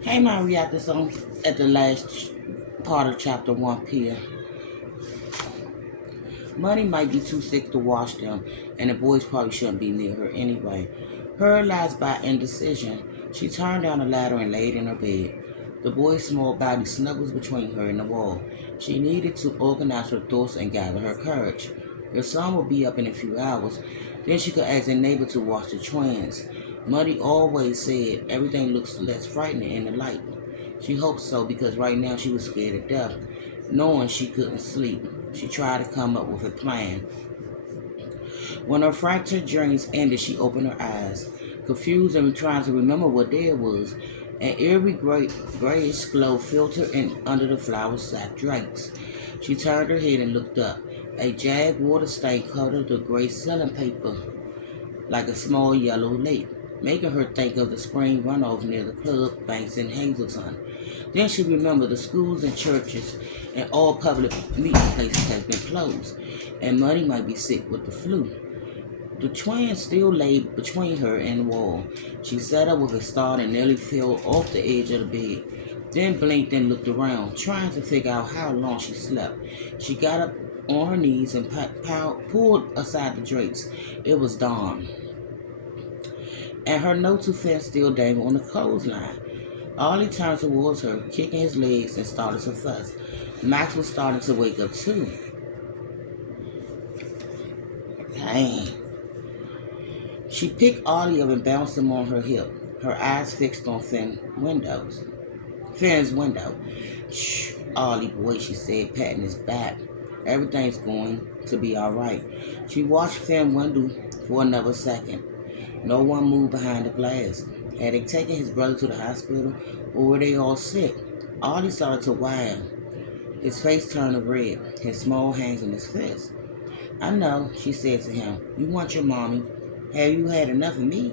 Hey, my reactors on at the last part of chapter 1 here. Money might be too sick to wash them, and the boys probably shouldn't be near her anyway. Paralyzed by indecision, she turned down the ladder and laid in her bed. The boy's small body snuggles between her and the wall. She needed to organize her thoughts and gather her courage. The sun would be up in a few hours. Then she could ask a neighbor to watch the twins. Muddy always said everything looks less frightening in the light. She hoped so because right now she was scared to death. Knowing she couldn't sleep, she tried to come up with a plan. When her fractured dreams ended, she opened her eyes, confused and trying to remember what day it was. An eerie grayish glow filtered in under the flower-sacked drapes. She turned her head and looked up. A jagged water stain covered the gray ceiling paper like a small yellow lake, making her think of the spring runoff near the club banks in Hazleton. Then she remembered the schools and churches and all public meeting places had been closed, and Muddy might be sick with the flu. The twins still lay between her and the wall. She sat up with a start and nearly fell off the edge of the bed. Then blinked and looked around, trying to figure out how long she slept. She got up on her knees and pulled aside the drapes. It was dawn, and her no-two fence still dangled on the clothesline. Ollie turned towards her, kicking his legs, and started to fuss. Max was starting to wake up too. Dang. She picked Ollie up and bounced him on her hip, her eyes fixed on Finn's window. Shh, Ollie boy, she said, patting his back. Everything's going to be all right. She watched Finn's window for another second. No one moved behind the glass. Had they taken his brother to the hospital, or were they all sick? Ollie started to whine. His face turned red, his small hands in his fists. I know, she said to him. You want your mommy. Have you had enough of me?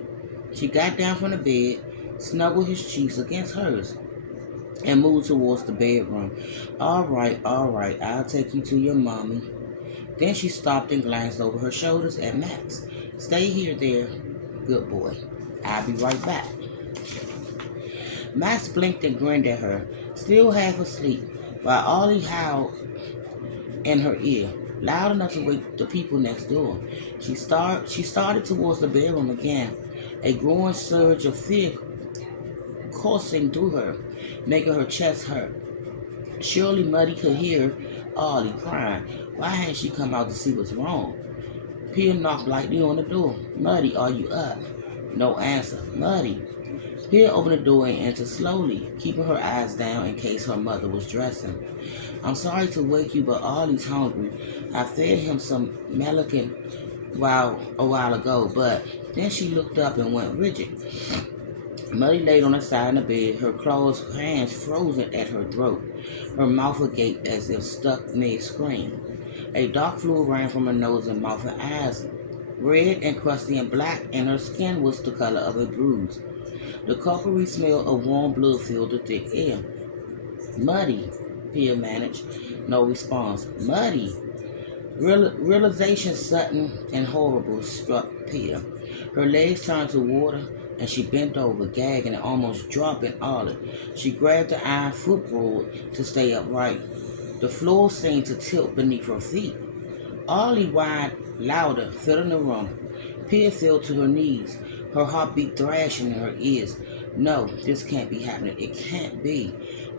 She got down from the bed, snuggled his cheeks against hers, and moved towards the bedroom. All right, I'll take you to your mommy. Then she stopped and glanced over her shoulders at Max. Stay here, there. Good boy. I'll be right back. Max blinked and grinned at her, still half asleep, while Ollie howled in her ear, loud enough to wake the people next door. She started towards the bedroom again, a growing surge of fear coursing through her, making her chest hurt. Surely Muddy could hear Ollie crying. Why hadn't she come out to see what's wrong? Pia knocked lightly on the door. Muddy, are you up? No answer. Muddy. Pia opened the door and entered slowly, keeping her eyes down in case her mother was dressing. I'm sorry to wake you, but Ollie's hungry. I fed him some Melican a while ago, but then she looked up and went rigid. Muddy laid on her side in the bed, her closed hands frozen at her throat, her mouth agape as if stuck mid-scream. A dark fluid ran from her nose and mouth and eyes, red and crusty and black, and her skin was the color of a bruise. The coppery smell of warm blood filled the thick air. Muddy, Pia managed. No response. Muddy. Realization sudden and horrible struck Pia. Her legs turned to water, and she bent over, gagging and almost dropping Ollie. She grabbed the iron footboard to stay upright. The floor seemed to tilt beneath her feet. Ollie whined louder, filling the room. Pia fell to her knees, her heartbeat thrashing in her ears. No, this can't be happening. It can't be.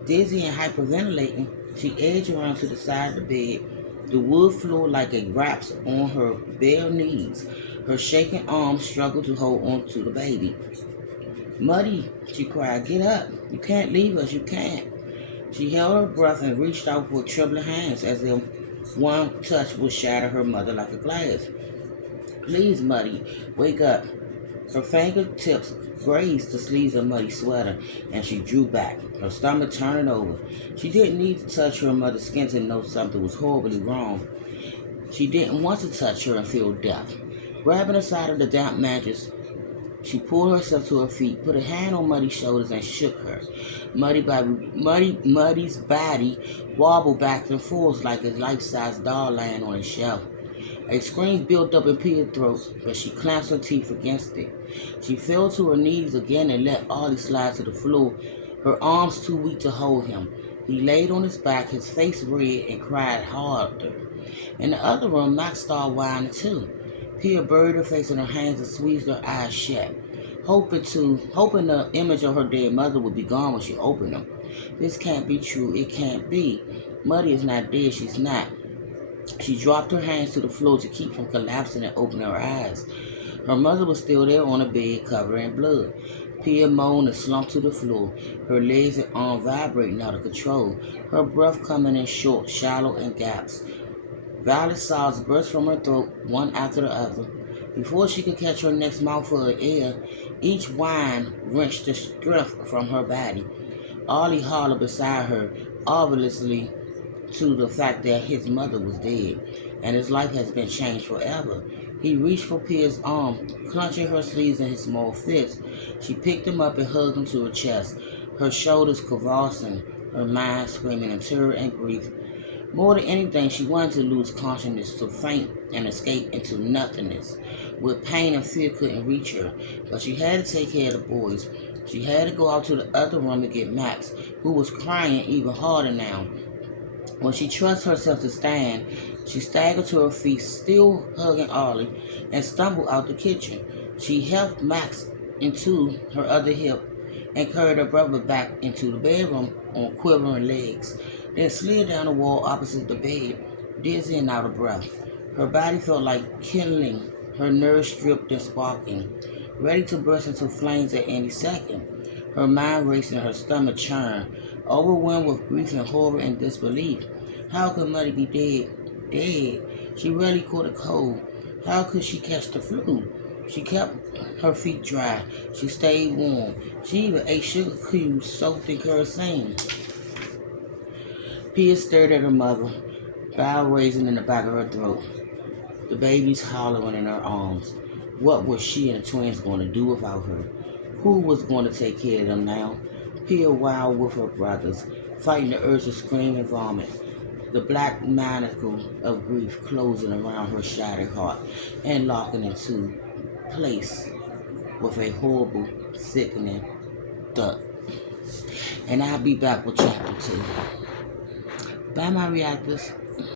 Dizzy and hyperventilating, she edged around to the side of the bed, the wood floor like a wraps on her bare knees. Her shaking arms struggled to hold on to the baby. Muddy, she cried, get up. You can't leave us. You can't. She held her breath and reached out with trembling hands as if one touch would shatter her mother like a glass. Please, Muddy, wake up. Her fingertips grazed the sleeves of Muddy's sweater, and she drew back, her stomach turning over. She didn't need to touch her mother's skin to know something was horribly wrong. She didn't want to touch her and feel death. Grabbing the side of the damp mattress, she pulled herself to her feet, put a hand on Muddy's shoulders, and shook her. Muddy's body wobbled back and forth like a life-size doll lying on a shelf. A scream built up in Pia's throat, but she clenched her teeth against it. She fell to her knees again and let Ollie slide to the floor her arms too weak to hold him. He laid on his back, his face red, and cried harder. In the other room, Max started whining too. Pia buried her face in her hands and squeezed her eyes shut, hoping the image of her dead mother would be gone when she opened them. This can't be true. It can't be. Muddy is not dead. She's not. She dropped her hands to the floor to keep from collapsing and opening her eyes. Her mother was still there on the bed, covered in blood. Pia moaned and slumped to the floor, her legs and arms vibrating out of control, her breath coming in short, shallow, and gaps. Violent sobs burst from her throat, one after the other. Before she could catch her next mouthful of air, each whine wrenched the strength from her body. Ollie hollered beside her, obviously to the fact that his mother was dead, and his life has been changed forever. He reached for Pia's arm, clenching her sleeves in his small fist. She picked him up and hugged him to her chest, her shoulders convulsing, her mind screaming in terror and grief. More than anything, she wanted to lose consciousness, to faint and escape into nothingness, where pain and fear couldn't reach her. But she had to take care of the boys. She had to go out to the other room to get Max, who was crying even harder now. When she trusted herself to stand, she staggered to her feet, still hugging Ollie, and stumbled out the kitchen. She helped Max into her other hip and carried her brother back into the bedroom on quivering legs, then slid down the wall opposite the bed, dizzy and out of breath. Her body felt like kindling, her nerves stripped and sparking, ready to burst into flames at any second. Her mind racing, her stomach churned, overwhelmed with grief and horror and disbelief. How could Muddy be dead? Dead. She rarely caught a cold. How could she catch the flu? She kept her feet dry. She stayed warm. She even ate sugar cubes soaked in kerosene. Pia stared at her mother, bow raising in the back of her throat. The babies hollering in her arms. What were she and the twins going to do without her? Who was going to take care of them now? Pia wowed with her brothers, fighting the urge to scream and vomit. The black manacle of grief closing around her shattered heart and locking into place with a horrible, sickening thud. And I'll be back with chapter 2. Bye, my reactors.